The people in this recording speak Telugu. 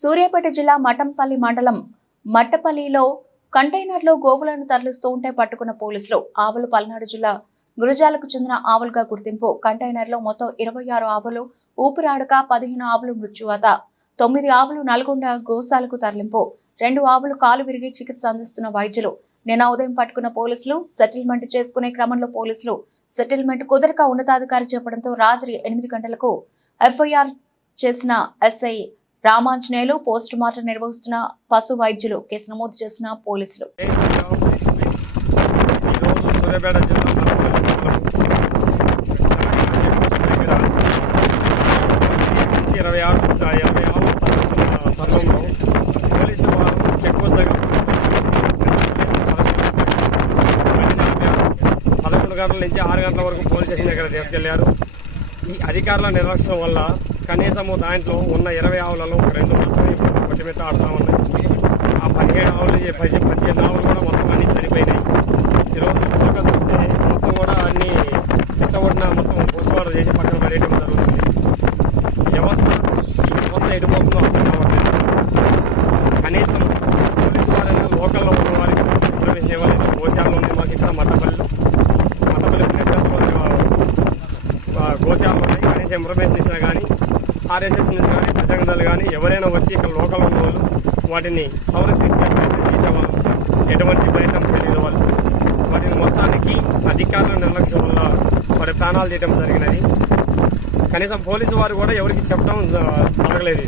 సూర్యాపేట జిల్లా మఠంపల్లి మండలం మట్టపల్లిలో కంటైనర్లో గోవులను తరలిస్తూ ఉంటే పట్టుకున్న పోలీసులు. ఆవులు పల్నాడు జిల్లా గురజాలకు చెందిన ఆవులుగా గుర్తింపు. కంటైనర్లో మొత్తం 26 ఆవులు ఊపిరాడక, 15 ఆవులు మృత్యువాత, 9 ఆవులు నల్గొండ గోశాలకు తరలింపు. 2 ఆవులు కాలు విరిగి చికిత్స అందిస్తున్న వైద్యులు. నిన్న ఉదయం పట్టుకున్న పోలీసులు. సెటిల్మెంట్ చేసుకునే క్రమంలో పోలీసులు సెటిల్మెంట్ కుదరక ఉన్నతాధికారి చెప్పడంతో రాత్రి 8 గంటలకు ఎఫ్ఐఆర్ చేసిన ఎస్ఐ రామాంజనేయులు, పోస్ట్ మార్టం నిర్వహిస్తున్న పశు వైద్యులు. కేసు నమోదు చేసిన పోలీసులు. సూర్యాపేట జిల్లా నుంచి 26 ఆవులు తరుణంలో పోలీసు వారు చెక్ పోస్ట్ దగ్గర 11 గంటల నుంచి 6 గంటల వరకు పోలీస్ స్టేషన్ దగ్గర తీసుకెళ్లారు. ఈ అధికారుల నిర్లక్ష్యం వల్ల కనీసము దాంట్లో ఉన్న 20 ఆవులలో 2 మాత్రమే ఇప్పుడు కొట్టిమిట్ట ఆడుతూ ఉన్నాయి. ఆ 17 ఆవులు 18 ఆవులు కూడా మొత్తం అన్ని చనిపోయినాయి. ఈరోజు పక్క చూస్తే మొత్తం కూడా అన్ని ఇష్టపడిన మొత్తం పోస్ట్ మార్టం చేసి పక్కన పడేయడం జరుగుతుంది. ఈ వ్యవస్థ ఎడిపోతుందో అర్థం కావట్లేదు. కనీసం పోలీసు వారైనా లోకల్లో ఉన్న వారికి ఇన్ఫర్మేషన్ ఇవ్వలేదు. గోశాలలో ఉన్నాయి మాకు ఇక్కడ మట్టపల్లి గోశాలలో ఉన్నాయి. కనీసం ఇన్ఫర్మేషన్ ఇచ్చినా కానీ ఆర్ఎస్ఎస్ నుంచి కానీ ప్రజాంగాలు కానీ ఎవరైనా వచ్చి ఇక్కడ లోకల్ ఉన్న వాళ్ళు వాటిని సంరక్షించే ప్రయత్నం చేసేవాళ్ళు. ఎటువంటి ప్రయత్నం చేయలేదు వాళ్ళు. వాటిని మొత్తానికి అధికారుల నిర్లక్ష్యం వల్ల వారి ప్రాణాలు తీయడం జరిగినది. కనీసం పోలీసు వారు కూడా ఎవరికి చెప్పడం జరగలేదు.